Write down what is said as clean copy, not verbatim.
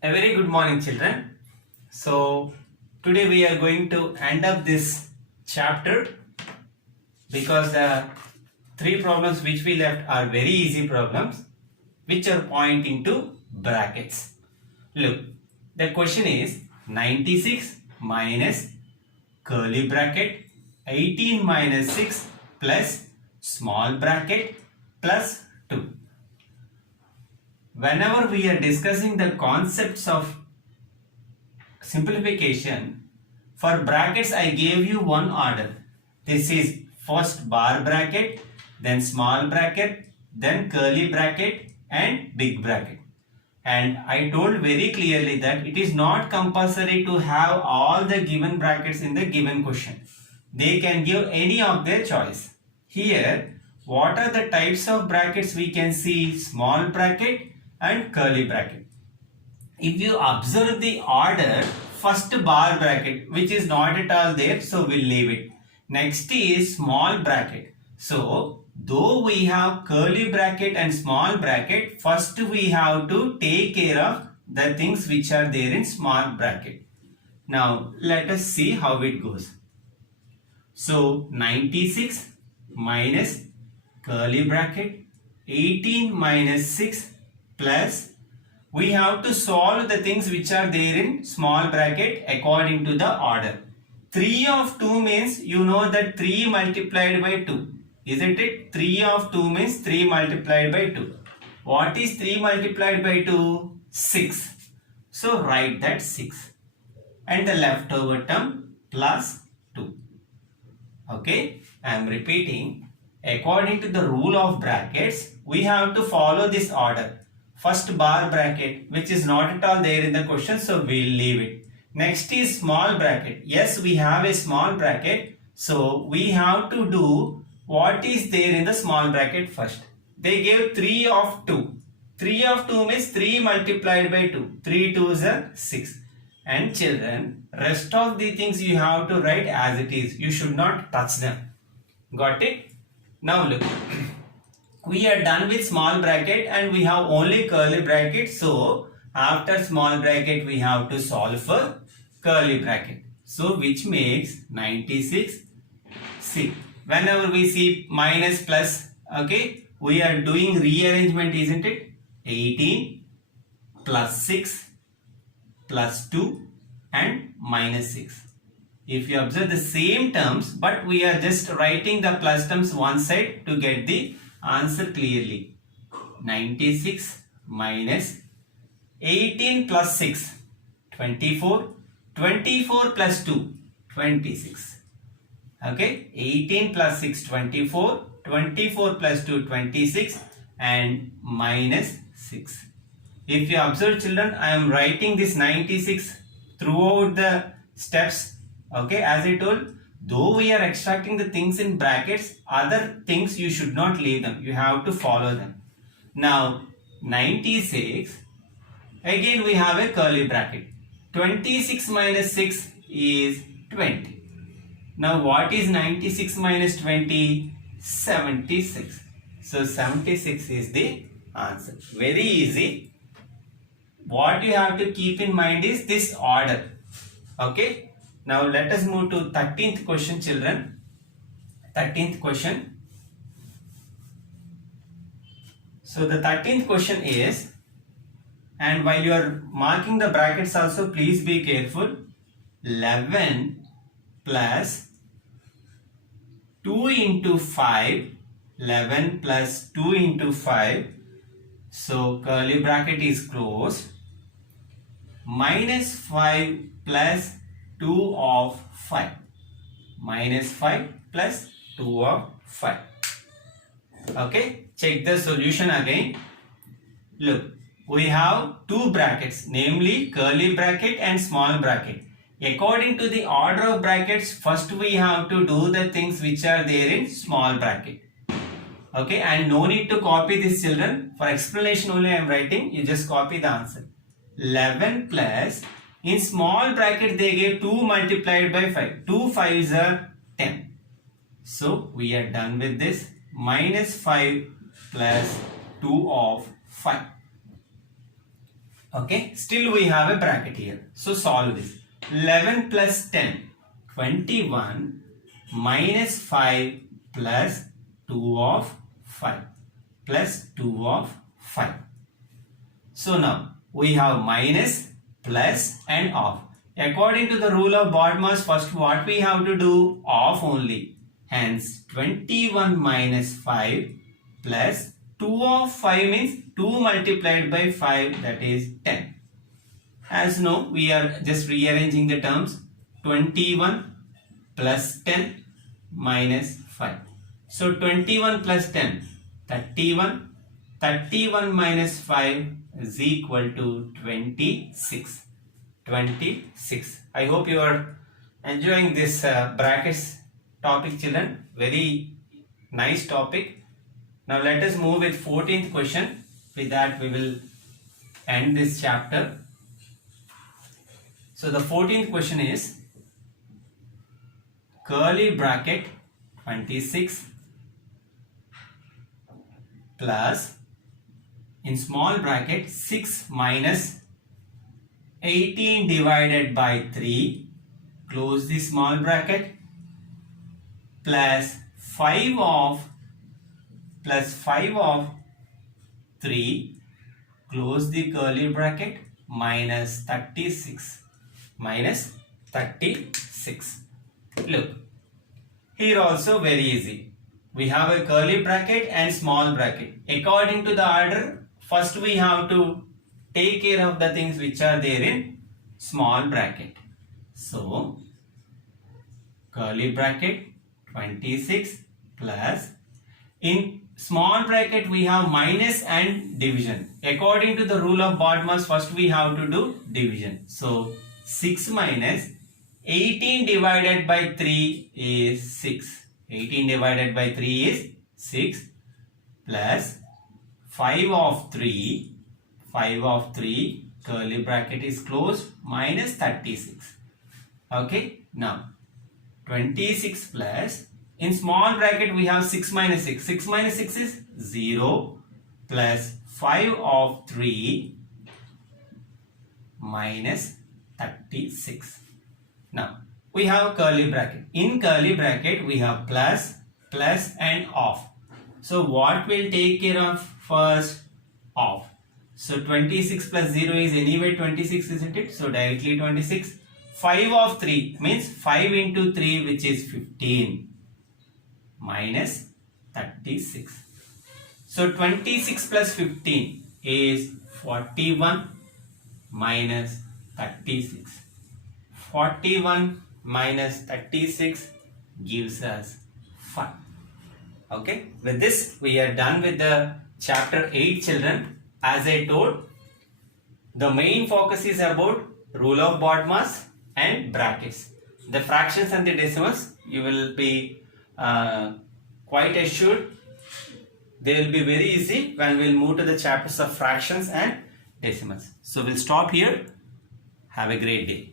A very good morning, children. So, today we are going to end up this chapter because the three problems which we left are very easy problems which are pointing to brackets. Look, the question is 96 minus curly bracket 18 minus 6 plus small bracket plus 2. Whenever we are discussing the concepts of simplification, for brackets I gave you one order. This is first bar bracket, then small bracket, then curly bracket and big bracket. And I told very clearly that it is not compulsory to have all the given brackets in the given question. They can give any of their choice. Here, what are the types of brackets we can see? Small bracket and curly bracket. If you observe the order, first bar bracket which is not at all there, so we'll leave it. Next is small bracket. So though we have curly bracket and small bracket, first we have to take care of the things which are there in small bracket. Now let us see how it goes. So 96 minus curly bracket 18 minus 6 plus, we have to solve the things which are there in small bracket according to the order. 3 of 2 means you know that 3 multiplied by 2. Isn't it? 3 of 2 means 3 multiplied by 2. What is 3 multiplied by 2? 6. So write that 6. And the leftover term plus 2. Okay, I am repeating. According to the rule of brackets, we have to follow this order. First bar bracket which is not at all there in the question, so we'll leave it. Next is small bracket. Yes, we have a small bracket, so we have to do what is there in the small bracket first. They gave 3 of 2. 3 of 2 means 3 multiplied by 2. 3 2s are 6. And children, rest of the things you have to write as it is. You should not touch them. Got it? Now look. We are done with small bracket and we have only curly bracket. So after small bracket we have to solve for curly bracket. So which makes 96. See, whenever we see minus plus, okay, we are doing rearrangement, isn't it? 18 plus 6 plus 2 and minus 6. If you observe the same terms, but we are just writing the plus terms one side to get the answer clearly. 96 minus 18 plus 6, 24. 24 plus 2, 26. Okay, 18 plus 6, 24. 24 plus 2, 26 and minus 6. If you observe, children, I am writing this 96 throughout the steps. Okay, as I told, though we are extracting the things in brackets, other things you should not leave them. You have to follow them. Now 96, again we have a curly bracket. 26 minus 6 is 20. Now what is 96 minus 20? 76. So 76 is the answer. Very easy. What you have to keep in mind is this order. Okay. Now let us move to 13th question, children. 13th question. So the 13th question is, and while you are marking the brackets also, please be careful. 11 plus 2 into 5. 11 plus 2 into 5. So curly bracket is closed. Minus 5 plus 2 of 5. Minus 5 plus 2 of 5. Okay, check the solution again. Look, we have two brackets, namely curly bracket and small bracket. According to the order of brackets, first we have to do the things which are there in small bracket. Okay, and no need to copy this, children. For explanation only I am writing, you just copy the answer. 11 plus, in small bracket they gave 2 multiplied by 5. 2 5s are 10. So we are done with this. Minus 5 plus 2 of 5. Okay, still we have a bracket here. So solve this. 11 plus 10, 21 minus 5 plus 2 of 5 plus 2 of 5. So now we have minus, plus and off. According to the rule of BODMAS, first what we have to do? Off only. Hence 21 minus 5 plus 2 of 5 means 2 multiplied by 5, that is 10. As now we are just rearranging the terms. 21 plus 10 minus 5. So 21 plus 10, 31. 31 minus 5 is equal to 26. 26. I hope you are enjoying this brackets topic, children. Very nice topic. Now let us move with 14th question. With that we will end this chapter. So the 14th question is curly bracket 26 plus in small bracket 6 minus 18 divided by 3, close the small bracket, plus 5 of 3, close the curly bracket, minus 36. Minus 36. Look, here also very easy. We have a curly bracket and small bracket. According to the order, first we have to take care of the things which are there in small bracket. So, curly bracket 26 plus, in small bracket we have minus and division. According to the rule of BODMAS, first we have to do division. So, 6 minus 18 divided by 3 is 6. 18 divided by 3 is 6 plus 5 of 3. 5 of 3, curly bracket is closed, minus 36. Okay, now 26 plus, in small bracket we have 6 minus 6. 6 minus 6 is 0 plus 5 of 3 minus 36. Now we have curly bracket. In curly bracket we have plus, plus and off. So what will take care of first? Off. So 26 plus 0 is anyway 26, isn't it? So directly 26. 5 of 3 means 5 into 3, which is 15, minus 36. So 26 plus 15 is 41 minus 36. 41 minus 36 gives us 5. Okay, with this we are done with the chapter 8, children. As I told, the main focus is about rule of BODMAS and brackets. The fractions and the decimals, you will be quite assured they will be very easy when we will move to the chapters of fractions and decimals. So we'll stop here. Have a great day.